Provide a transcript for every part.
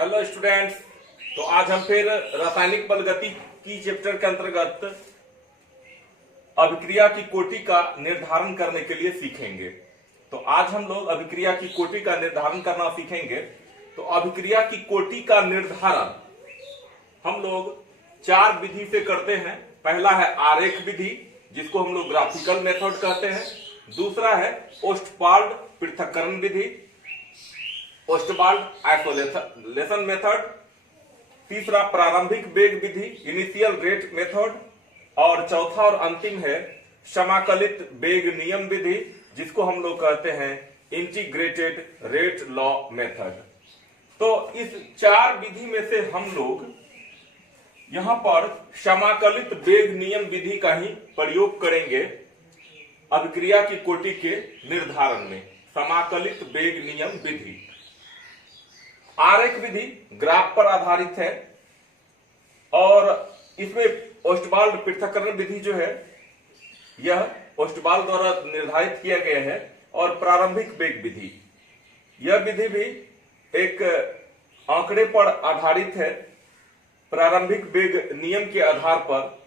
Hello students. तो आज हम फिर रासायनिक बलगति की चैप्टर के अंतर्गत अभिक्रिया की कोटि का निर्धारण करने के लिए सीखेंगे। तो आज हम लोग अभिक्रिया की कोटि का निर्धारण करना सीखेंगे। तो अभिक्रिया की कोटि का निर्धारण हम लोग चार विधि से करते हैं। पहला है आरेख विधि, जिसको हम लोग ग्राफिकल मेथड कहते हैं। दूसरा है ओस्टवाल्ड पृथक्करण विधि, ओस्टवाल्ड आइसोलेशन मेथड। तीसरा प्रारंभिक वेग विधि, इनिशियल रेट मेथड। और चौथा और अंतिम है समाकलित वेग नियम विधि, जिसको हम लोग कहते हैं इंटीग्रेटेड रेट लॉ मेथड। तो इस चार विधि में से हम लोग यहां पर समाकलित वेग नियम विधि का ही प्रयोग करेंगे अभिक्रिया की कोटि के निर्धारण में। समाकलित वेग नियम विधि आरेख विधि ग्राफ पर आधारित है और इसमें ओस्टवाल्ड पृथक्करण विधि जो है यह ओस्टवाल्ड द्वारा निर्धारित किया गया है। और प्रारंभिक वेग विधि, यह विधि भी एक आंकड़े पर आधारित है, प्रारंभिक वेग नियम के आधार पर।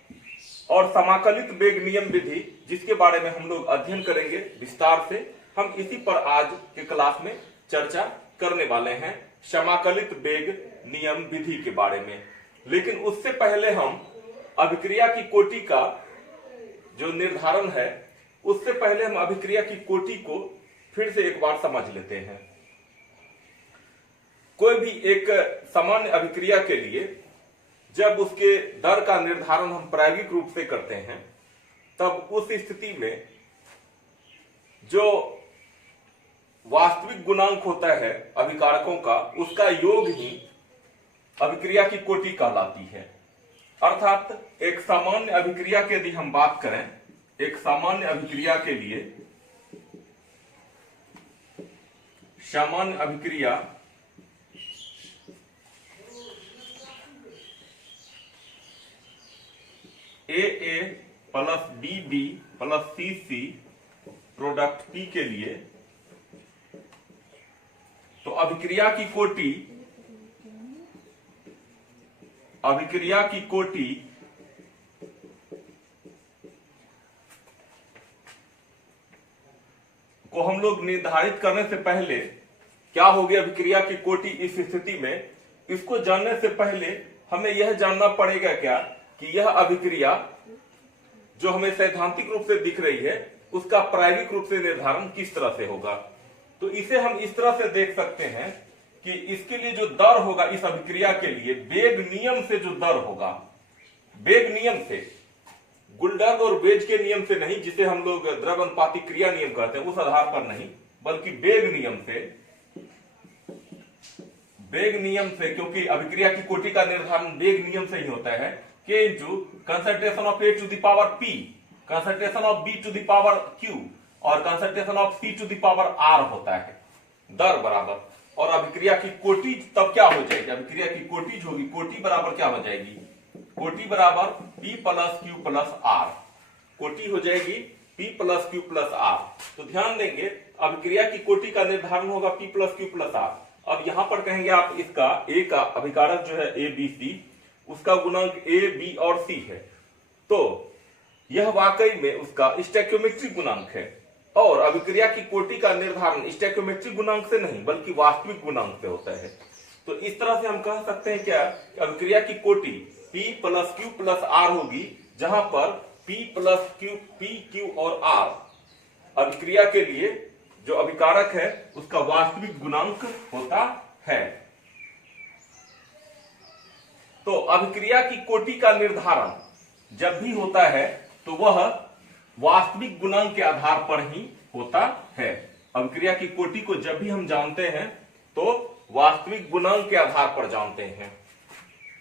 और समाकलित वेग नियम विधि, जिसके बारे में हम लोग अध्ययन करेंगे विस्तार से, हम इसी पर आज के क्लास में चर्चा करने वाले हैं, समाकलित वेग नियम विधि के बारे में। लेकिन उससे पहले हम अभिक्रिया की कोटि का जो निर्धारण है, उससे पहले हम अभिक्रिया की कोटि को फिर से एक बार समझ लेते हैं। कोई भी एक सामान्य अभिक्रिया के लिए जब उसके दर का निर्धारण हम प्रायोगिक रूप से करते हैं, तब उस स्थिति में जो वास्तविक गुणांक होता है अभिकारकों का, उसका योग ही अभिक्रिया की कोटि कहलाती है। अर्थात एक सामान्य अभिक्रिया की यदि हम बात करें, एक सामान्य अभिक्रिया के लिए, सामान्य अभिक्रिया AA plus BB plus CC product P के लिए, तो अभिक्रिया की कोटि को हम लोग निर्धारित करने से पहले क्या होगी अभिक्रिया की कोटि इस स्थिति में, इसको जानने से पहले हमें यह जानना पड़ेगा क्या कि यह अभिक्रिया जो हमें सैद्धांतिक रूप से दिख रही है, उसका प्रायोगिक रूप से निर्धारण किस तरह से होगा। तो इसे हम इस तरह से देख सकते हैं कि इसके लिए जो दर होगा इस अभिक्रिया के लिए, वेग नियम से जो दर होगा, वेग नियम से, गुल्डर्ग और वेज के नियम से नहीं, जिसे हम लोग द्रव्यानुपाती क्रिया नियम कहते हैं, उस आधार पर नहीं, बल्कि वेग नियम से, क्योंकि अभिक्रिया की कोटि का निर्धारण वेग नियम से ही होता है। K into concentration of A to the power P, concentration of B to the power Q और concentration of C to the power R होता है, दर बराबर। और अभिक्रिया की कोटि तब क्या हो जाएगी, अभिक्रिया की कोटि जो होगी, कोटि बराबर क्या हो जाएगी, कोटि बराबर P plus Q plus R, कोटि हो जाएगी P plus Q plus R। तो ध्यान देंगे अभिक्रिया की कोटि का निर्धारण होगा P plus Q plus R। अब यहां पर कहेंगे आप इसका A का अभिकारक जो है ABC, उसका गुणांक A, B और C है, तो यह वाकई में उसका स्टोइकियोमेट्रिक गुणांक है। और अभिक्रिया की कोटि का निर्धारण स्टोइकियोमेट्रिक गुणांक से नहीं बल्कि वास्तविक गुणांक से होता है। तो इस तरह से हम कह सकते हैं क्या, अभिक्रिया की कोटि P plus Q plus R होगी, जहां पर P plus Q, P, Q और R अभिक्रिया के लिए जो अभिकारक है उसका वास्तविक गुणांक होता है। तो अभिक्रिया की कोटि का निर्धारण जब भी होता है तो वह वास्तविक गुणांक के आधार पर ही होता है। अभिक्रिया की कोटि को जब भी हम जानते हैं तो वास्तविक गुणांक के आधार पर जानते हैं।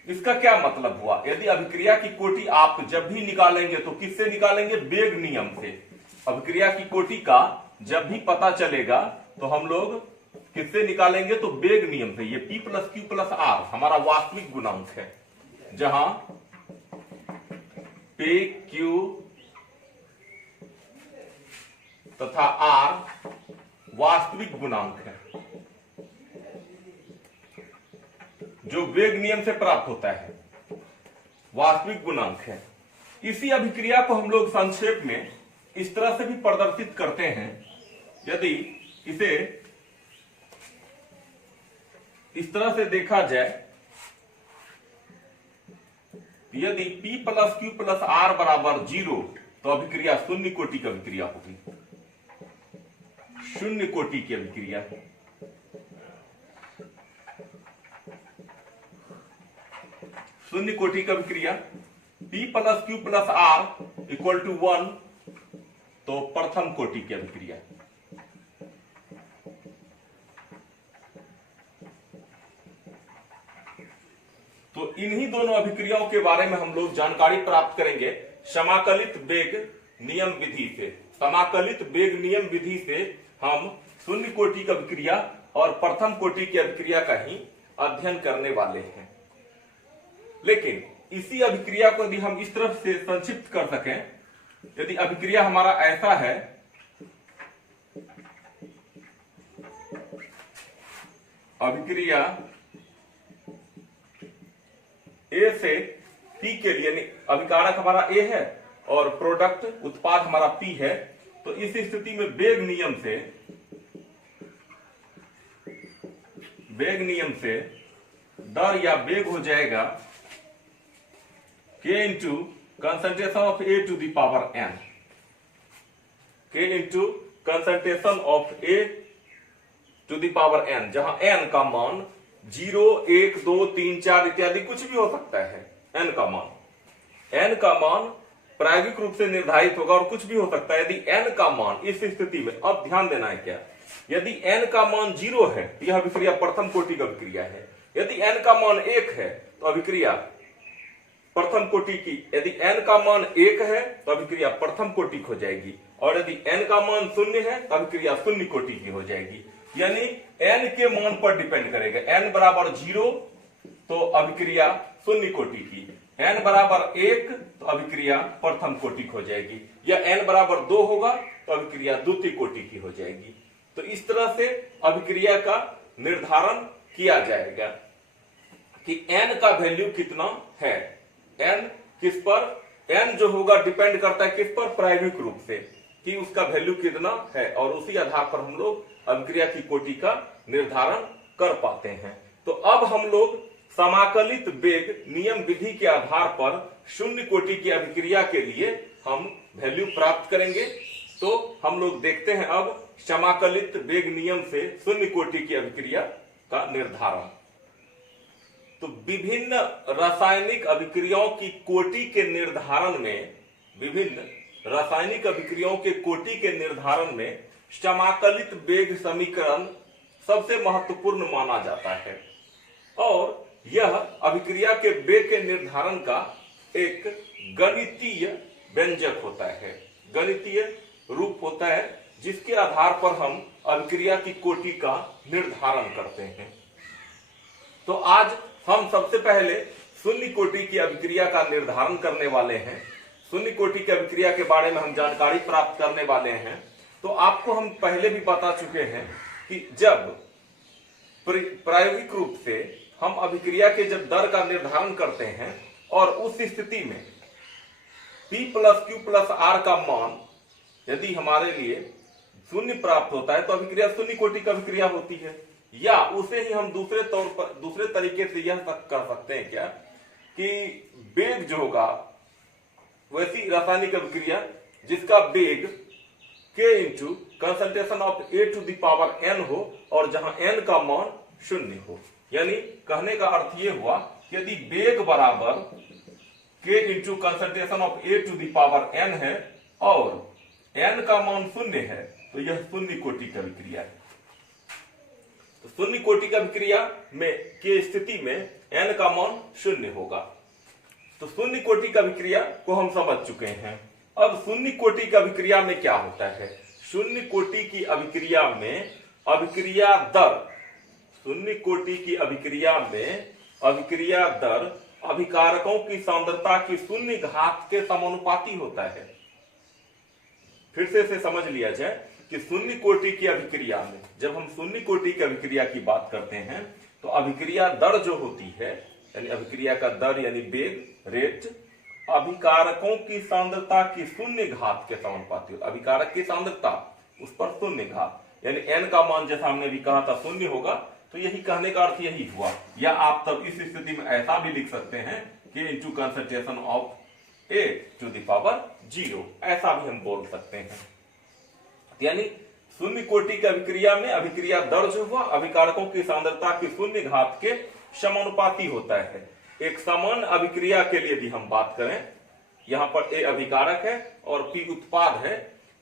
इसका क्या मतलब हुआ, यदि अभिक्रिया की कोटि आप जब भी निकालेंगे तो किससे निकालेंगे, वेग नियम से। अभिक्रिया की कोटि का जब भी पता चलेगा तो हम लोग किससे निकालेंगे, तो वेग नियम से। ये P plus Q plus R हमारा वास्तविक गुणांक है, जहां P, Q तथा R वास्तविक गुणांक है। जो वेग नियम से प्राप्त होता है, वास्तविक गुणांक है। इसी अभिक्रिया को हम लोग संक्षेप में इस तरह से भी प्रदर्शित करते हैं। यदि इसे इस तरह से देखा जाए, यदि P plus Q plus R बराबर 0 तो अभिक्रिया शून्य कोटि की अभिक्रिया होगी। शून्य कोटि की अभिक्रिया, शून्य कोटि की अभिक्रिया P plus Q plus R equal to 1 तो प्रथम कोटि की अभिक्रिया। तो इन्हीं दोनों अभिक्रियाओं के बारे में हम लोग जानकारी प्राप्त करेंगे समाकलित वेग नियम विधि से। समाकलित वेग नियम विधि से हम शून्य कोटि की अभिक्रिया और प्रथम कोटि की अभिक्रिया का ही अध्ययन करने वाले हैं। लेकिन इसी अभिक्रिया को यदि हम इस तरफ से संक्षिप्त कर सकें, यदि अभिक्रिया हमारा ऐसा है, अभिक्रिया ए से पी के लिए, अभिकारक हमारा ए है और प्रोडक्ट उत्पाद हमारा पी है, तो इस स्थिति में वेग नियम से दर या वेग हो जाएगा k into concentration of A to the power n, k into concentration of A to the power n, जहां n का मान 0, 1, 2, 3, 4 इत्यादि कुछ भी हो सकता है। n का मान प्रायोगिक रूप से निर्धारित होगा और कुछ भी हो सकता है। यदि n का मान इस स्थिति में, अब ध्यान देना है क्या, यदि n का मान 0 है तो यह अभिक्रिया प्रथम कोटि की अभिक्रिया है। यदि n का मान 1 है तो अभिक्रिया प्रथम कोटि की, यदि n का मान 1 है तो अभिक्रिया प्रथम कोटि की हो जाएगी, और यदि n का मान 0 है तो अभिक्रिया शून्य कोटि की हो जाएगी। यानी n के मान पर डिपेंड करेगा। n बराबर 0 तो अभिक्रिया शून्य कोटि की, n बराबर 1 तो अभिक्रिया प्रथम कोटि की हो जाएगी, या n बराबर 2 होगा तो अभिक्रिया द्वितीय कोटि की हो जाएगी। तो इस तरह से अभिक्रिया का निर्धारण किया जाएगा कि n का वैल्यू कितना है। n किस पर, n जो होगा डिपेंड करता है किस पर, प्रायोगिक रूप से, कि उसका वैल्यू कितना है, और उसी आधार पर हम लोग अभिक्रिया की कोटि का निर्धारण कर पाते हैं। तो अब हम लोग समाकलित वेग नियम विधि के आधार पर शून्य कोटि की अभिक्रिया के लिए हम वैल्यू प्राप्त करेंगे। तो हम लोग देखते हैं अब समाकलित वेग नियम से शून्य कोटि की अभिक्रिया का निर्धारण। तो विभिन्न रासायनिक अभिक्रियाओं की कोटि के निर्धारण में, विभिन्न रासायनिक अभिक्रियाओं के कोटि के निर्धारण में समाकलित वेग समीकरण सबसे महत्वपूर्ण माना जाता है, और यह अभिक्रिया के वेग के निर्धारण का एक गणितीय व्यंजक होता है, गणितीय रूप होता है, जिसके आधार पर हम अभिक्रिया की कोटि का निर्धारण करते हैं। तो आज हम सबसे पहले शून्य कोटि की अभिक्रिया का निर्धारण करने वाले हैं। शून्य कोटि की अभिक्रिया के बारे में हम जानकारी प्राप्त करने वाले हैं। तो आपको हम पहले भी बता चुके हैं कि जब प्रायोगिक रूप से हम अभिक्रिया के जब दर का निर्धारण करते हैं और उस स्थिति में P plus Q plus R का मान यदि हमारे लिए शून्य प्राप्त होता है तो अभिक्रिया शून्य कोटि की अभिक्रिया होती है। या उसे ही हम दूसरे तरीके से यह कर सकते हैं क्या कि वेग जो होगा, वैसी रासायनिक अभिक्रिया जिसका वेग K into concentration of A to the power n हो और जहां n का मान 0 हो। यानी कहने का अर्थ यह हुआ कि यदि वेग बराबर K into concentration of A to the power n है और n का मान 0 है तो यह शून्य कोटि की अभिक्रिया है। तो शून्य कोटि की अभिक्रिया में की स्थिति में n का मान 0 होगा। तो शून्य कोटि की अभिक्रिया को हम समझ चुके हैं। अब शून्य कोटि की अभिक्रिया में क्या होता है? शून्य कोटि की अभिक्रिया में अभिक्रिया दर, शून्य कोटि की अभिक्रिया में अभिक्रिया दर अभिकारकों की सांद्रता की शून्य घात के समानुपाती होता है। फिर से इसे समझ लिया जाए कि शून्य कोटि की अभिक्रिया में, जब हम शून्य कोटि की अभिक्रिया की बात करते हैं तो अभिक्रिया दर जो होती है, यानी अभिक्रिया का दर यानी वेग रेट, अभिकारकों की सांद्रता की शून्य घात के समानुपाती होता है। अभिकारक की सांद्रता उस पर शून्य घात, यानी n का मान जैसा हमने भी कहा था शून्य होगा, तो यही कहने का अर्थ यही हुआ। या आप तब इस स्थिति में ऐसा भी लिख सकते हैं कि into concentration of A to the power 0, ऐसा भी हम बोल सकते हैं। यानी शून्य कोटि की अभिक्रिया में अभिक्रिया दर जो हुआ अभिकारकों की सांद्रता की शून्य घात के समानुपाती होता है। एक समान अभिक्रिया के लिए भी हम बात करें, यहां पर ए अभिकारक है और पी उत्पाद है,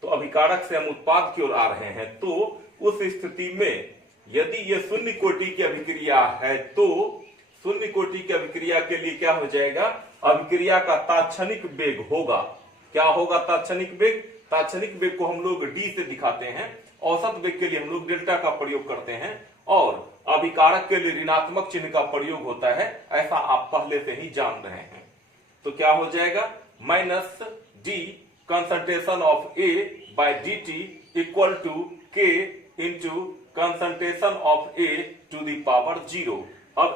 तो अभिकारक से हम उत्पाद की ओर आ रहे हैं, तो उस स्थिति में यदि ये शून्य कोटि की अभिक्रिया है तो शून्य कोटि की अभिक्रिया के लिए क्या हो जाएगा, अभिक्रिया का तात्क्षणिक वेग होगा। क्या होगा तात्क्षणिक वेग? तात्क्षणिक वेग को हम लोग डी से दिखाते हैं, औसत वेग के लिए हम लोग डेल्टा का प्रयोग करते हैं, और अभिकारक के लिए ऋणात्मक चिन्ह का प्रयोग होता है, ऐसा आप पहले से ही जान रहे हैं। तो क्या हो जाएगा, minus d concentration of A by d t equal to के into concentration of A to the power 0। अब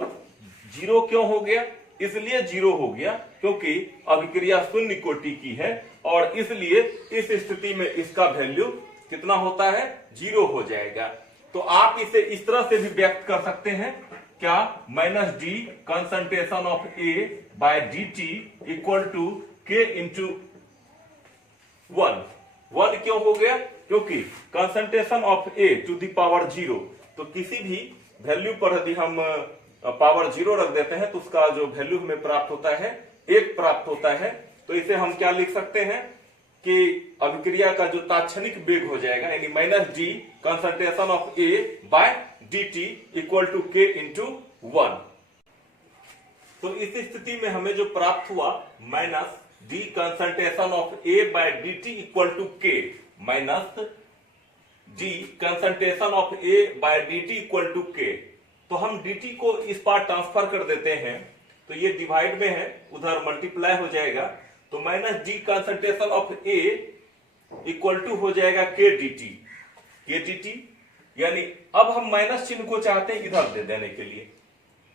0 क्यों हो गया? इसलिए 0 हो गया क्योंकि अभिक्रिया शून्य कोटि की है, और इसलिए इस स्थिति में इसका वैल्यू कितना होता है, 0 हो जाएगा। तो आप इसे इस तरह से भी व्यक्त कर सकते हैं, क्या, minus d concentration of A by d t equal to के इंटू 1 क्यों हो गया? क्योंकि concentration of A to the power 0, तो किसी भी वैल्यू पर यदि हम पावर 0 रख देते हैं तो उसका जो वैल्यू हमें प्राप्त होता है 1 प्राप्त होता है। तो इसे हम क्या लिख सकते हैं कि अभिक्रिया का जो तात्क्षणिक वेग हो जाएगा, यानी minus d concentration of A by d t equal to के इंटू 1। तो इस स्थिति में हमें जो प्राप्त हुआ, minus d concentration of A by d t equal to k, minus d concentration of A by d t equal to के। तो हम डी टी को इस पार ट्रांसफर कर देते हैं, तो ये डिवाइड में है, उधर मल्टीप्लाई हो जाएगा, तो minus d concentration of A equal to हो जाएगा के डी टी, यानी अब हम माइनस चिन्ह को चाहते हैं इधर दे देने के लिए,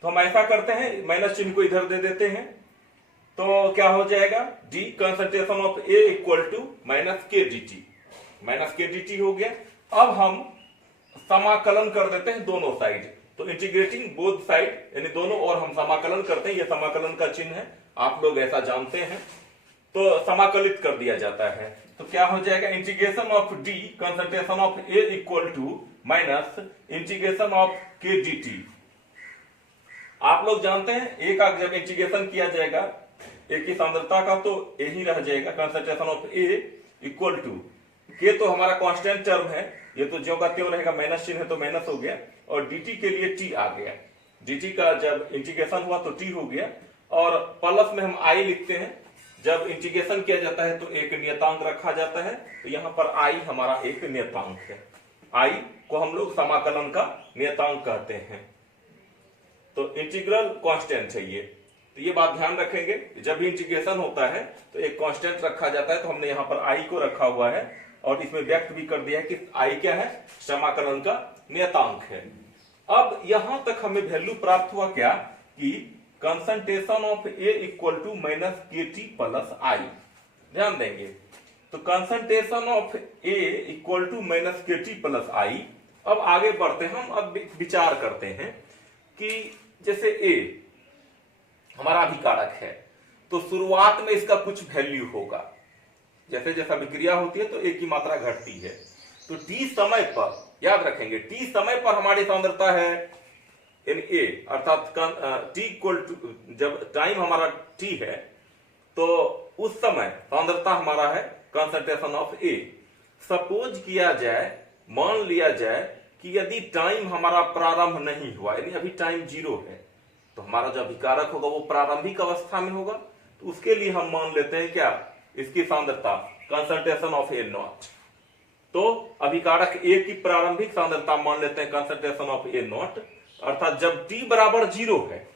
तो हम ऐसा करते हैं, माइनस चिन्ह को इधर दे देते हैं, तो क्या हो जाएगा, d concentration of A equal to minus K d t हो गया। अब हम समाकलन कर देते हैं दोनों साइड, तो इंटीग्रेटिंग बोथ साइड, यानी दोनों और हम समाकलन करते हैं, यह समाकलन का चिन्ह है, आप लोग ऐसा जानते हैं, तो समाकलित कर दिया जाता है। तो क्या हो जाएगा, integration of d concentration of A equal to minus integration of K d t. आप लोग जानते हैं ए का जब इंटीग्रेशन किया जाएगा ए की सांद्रता का, तो ए ही रह जाएगा, concentration of A equal to के, तो हमारा कांस्टेंट टर्म है, ये तो ज्यों का त्यों रहेगा, माइनस चिन्ह है तो माइनस हो गया, और dt के लिए t आ गया, dt का जब इंटीग्रेशन हुआ तो t हो गया, और प्लस में हम i लिखते हैं, जब इंटीग्रेशन किया जाता है तो एक नियतांक रखा जाता है, तो यहां पर i हमारा एक नियतांक है, i को हम लोग समाकलन का नियतांक कहते हैं, तो इंटीग्रल कांस्टेंट है ये। तो ये बात ध्यान रखेंगे, जब भी इंटीग्रेशन होता है तो एक कांस्टेंट रखा जाता है, तो हमने यहाँ पर i को रखा हुआ है, और इसमें व्यक्त भी कर दिया है कि i क्या है, समाकलन का नियतांक है। अब यहां तक हमें वैल्यू प्राप्त हुआ क्या, कि concentration of A equal to minus K t plus I. ध्यान देंगे, तो concentration of A equal to minus K t plus I. अब आगे बढ़ते हैं, हम अब विचार करते हैं कि जैसे ए हमारा अभिकारक है, तो शुरुआत में इसका कुछ वैल्यू होगा, जैसे जैसा अभिक्रिया होती है तो ए की मात्रा घटती है, तो टी समय पर, याद रखेंगे, टी समय पर हमारी सांद्रता है यानी ए, अर्थात टी इक्वल टू, जब टाइम हमारा टी है तो उस समय सांद्रता हमारा है कंसंट्रेशन ऑफ ए। सपोज किया जाए, मान लिया जाए कि यदि टाइम हमारा प्रारंभ नहीं हुआ, यानी अभी टाइम 0 है, तो हमारा जो अभिकारक होगा वो प्रारंभिक अवस्था में होगा, तो उसके लिए हम मान लेते हैं क्या, इसकी सांद्रता कंसंट्रेशन ऑफ ए नॉट। तो अभिकारक ए की प्रारंभिक सांद्रता मान लेते हैं कंसंट्रेशन ऑफ ए नॉट, अर्थात जब t बराबर 0 है,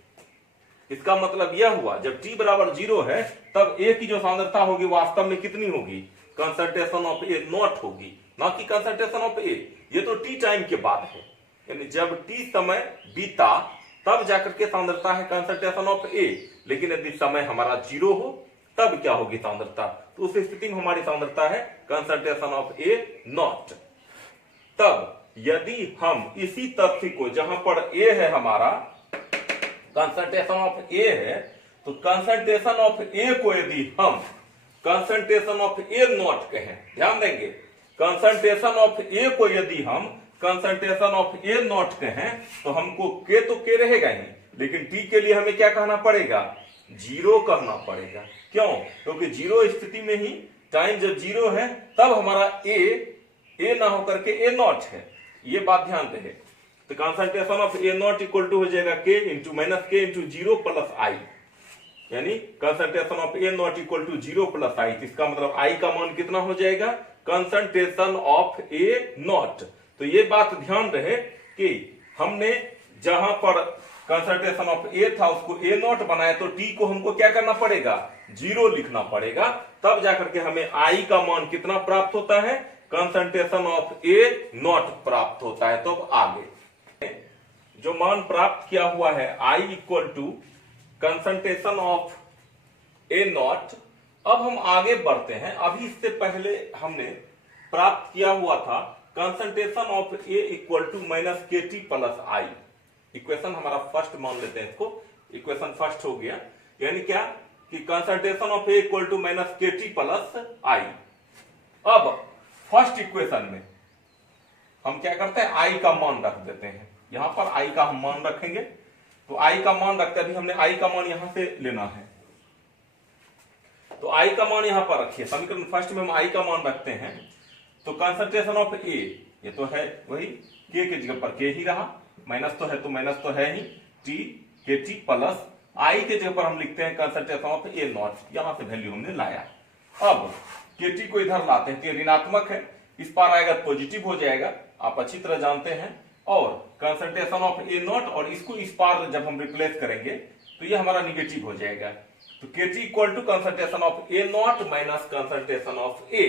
इसका मतलब यह हुआ जब t बराबर 0 है तब ए की जो सांद्रता होगी वास्तव में कितनी होगी, कंसंट्रेशन ऑफ ए नॉट होगी, ना कि कंसंट्रेशन ऑफ ए। ये तो t टाइम के बाद है, यानी जब t समय बीता तब जाकर के सांद्रता है कंसंट्रेशन ऑफ ए। लेकिन यदि समय हमारा 0 हो तब क्या होगी सांद्रता, तो उस स्थिति में हमारी सांद्रता है कंसंट्रेशन ऑफ ए नॉट। तब यदि हम इसी तथ्य को, जहां पर ए है हमारा कंसंट्रेशन ऑफ ए है, तो कंसंट्रेशन ऑफ ए को यदि हम कंसंट्रेशन ऑफ ए नॉट कहें, ध्यान देंगे, कंसंट्रेशन ऑफ ए को यदि हम कंसंट्रेशन ऑफ ए नॉट कहें तो हमको के तो के रहेगा ही, लेकिन टी के लिए हमें क्या कहना पड़ेगा, 0 कहना पड़ेगा। क्यों, क्योंकि 0 स्थिति में ही, टाइम जब 0 है तब हमारा ए ना होकर के ए नॉट है, ये बात ध्यान रहे। तो concentration of A not equal to हो जाएगा k into minus k into 0 plus I, यानी concentration of A not equal to 0 plus I. इसका मतलब आई का मान कितना हो जाएगा, कंसंट्रेशन ऑफ ए नॉट। तो ये बात ध्यान रहे कि हमने जहां पर कंसंट्रेशन ऑफ ए था उसको ए नॉट बनाया, तो टी को हमको क्या करना पड़ेगा, 0 लिखना पड़ेगा, तब जाकर के हमें आई का मान कितना प्राप्त होता है, कंसंट्रेशन ऑफ ए नॉट प्राप्त होता है। तो अब आगे जो मान प्राप्त किया हुआ है I equal to concentration of A not, अब हम आगे बढ़ते हैं। अभी इससे पहले हमने प्राप्त किया हुआ था concentration of A equal to minus K t plus I. Equation हमारा फर्स्ट मान लेते हैं इसको, इक्वेशन फर्स्ट हो गया, यानी क्या कि concentration of A equal to minus K t plus I. अब फर्स्ट इक्वेशन में हम क्या करते हैं, आई का मान रख देते हैं, यहां पर आई का हम मान रखेंगे। तो आई का मान रखते अभी हमने आई का मान यहां से लेना है, तो आई का मान यहां पर रखिए, समीकरण फर्स्ट में हम आई का मान रखते हैं। तो कंसंट्रेशन ऑफ ए, ये तो है वही, के जगह पर के ही रहा, माइनस तो है ही, टी के टी प्लस आई के जगह पर हम लिखते हैं कंसंट्रेशन ऑफ ए नॉट, यहां से वैल्यू हमने लाया। अब के टी को इधर लाते हैं, तो ऋणात्मक है, इस पार आएगा पॉजिटिव हो जाएगा, आप अच्छी तरह जानते हैं। और कंसंट्रेशन ऑफ ए नॉट, और इसको इस पार जब हम रिप्लेस करेंगे तो ये हमारा निगेटिव हो जाएगा। तो k t equal to concentration of A not minus concentration of A,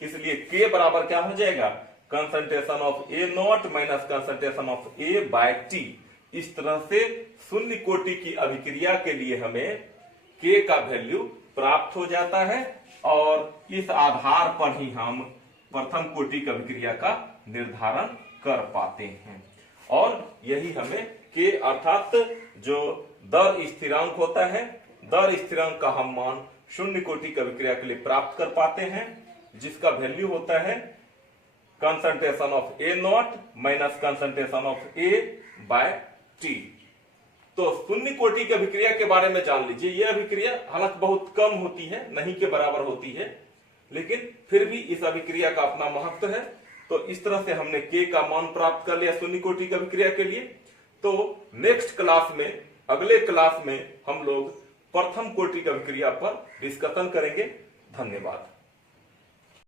इसलिए के बराबर क्या हो जाएगा, concentration of A not minus concentration of A by t. इस तरह से शून्य कोटि की अभिक्रिया के लिए हमें के का वैल्यू प्राप्त हो जाता है, और इस आधार पर ही हम प्रथम कोटि की अभिक्रिया का निर्धारण कर पाते हैं। और यही हमें के अर्थात जो दर स्थिरांक होता है, दर स्थिरांक का हम मान शून्य कोटि की अभिक्रिया के लिए प्राप्त कर पाते हैं, जिसका वैल्यू होता है concentration of A not minus concentration of A by t. तो शून्य कोटि की अभिक्रिया के बारे में जान लीजिए, यह अभिक्रिया हालांकि बहुत कम होती है, नहीं के बराबर होती है, लेकिन फिर भी इस अभिक्रिया का अपना महत्व है। तो इस तरह से हमने के का मान प्राप्त कर लिया शून्य कोटि की अभिक्रिया के लिए। तो नेक्स्ट क्लास में, अगले क्लास में हम लोग प्रथम कोटि की अभिक्रिया पर डिस्कशन करेंगे। धन्यवाद।